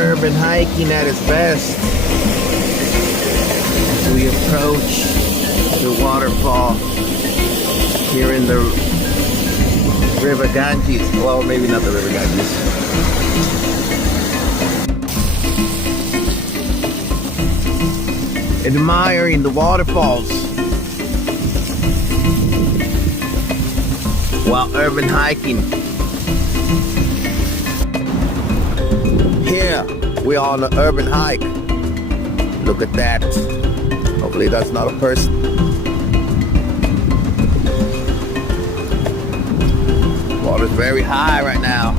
urban hiking at its best. As we approach the waterfall here in the River Ganges. Well, maybe not the River Ganges. Admiring the waterfalls while urban hiking. Here we are on an urban hike. Look at that. Hopefully that's not a person. Water's very high right now.